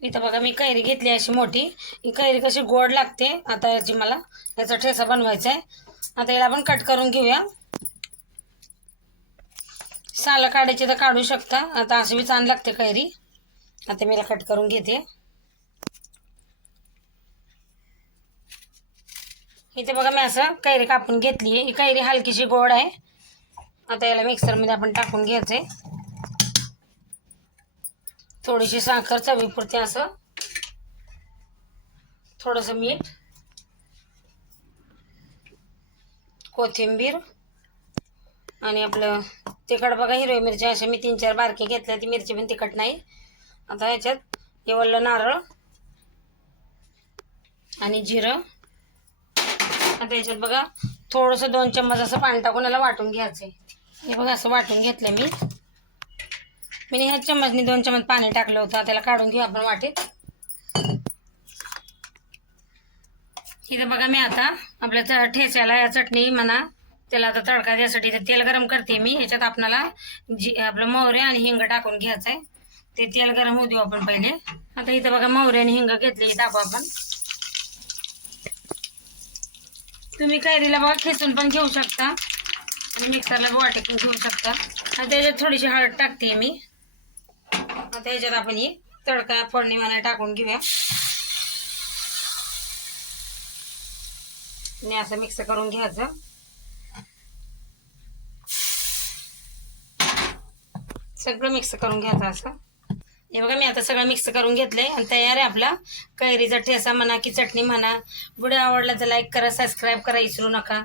इथं बघा मी कैरी घेतली अशी मोठी. ही कैरी कशी गोड लागते आता याची मला याचा ठेसा बनवायचा आहे. आता याला आपण कट करून घेऊया. सालं काढायची तर काढू शकता. आता अशी बी छान लागते कैरी. आता मी कट करून घेते. इथे बघा मी असं कैरी कापून घेतली आहे ही कैरी हलकीशी गोड आहे. आता याला मिक्सरमध्ये आपण टाकून घ्यायचं आहे थोडीशी साखर चवीपुरती असं. थोडंसं मीठ. कोथिंबीर. आणि आपलं तिखट बघा हिरवी मिरची अशा मी तीन चार बारके घेतल्या ती मिरची पण तिखट नाही. आता ह्याच्यात हे नारळ आणि जिरं. आता ह्याच्यात बघा थोडंसं दोन चम्मच असं पाणी टाकून याला वाटून घ्यायचं आहे हे बघा असं वाटून घेतलं मी. मी ह्या चम्मचने दोन चम्मच पाणी टाकलं होतं. त्याला काढून घेऊ आपण वाटेत. इथं बघा मी आता आपल्या च- ठेच्याला या चटणी म्हणा त्याला आता तडका द्यासाठी ते तेल गरम करते मी. ह्याच्यात आपणाला जी आपलं मोहरे आणि हिंग टाकून घ्यायचं आहे ते तेल गरम होऊ देऊ आपण पहिले. आता इथं बघा मोहरे आणि हिंग घेतले टाकू आपण. तुम्ही कैरीला बघा खेचून पण घेऊ शकता. आणि मिक्सरला वाटे पण घेऊ शकता. आणि त्याच्यात थोडीशी हळद टाकते मी. आता याच्यात आपण ही तडका फोडणी मला टाकून घेऊया. आणि असं मिक्स करून घ्यायचं. सगळं मिक्स करून घ्यायचं असं. हे बघा मी आता सगळं मिक्स करून घेतलंय आणि तयार आहे आपला. कैरीचा ठेसा म्हणा की चटणी म्हणा. व्हिडिओ आवडला तर लाईक करा सबस्क्राईब करा विसरू नका.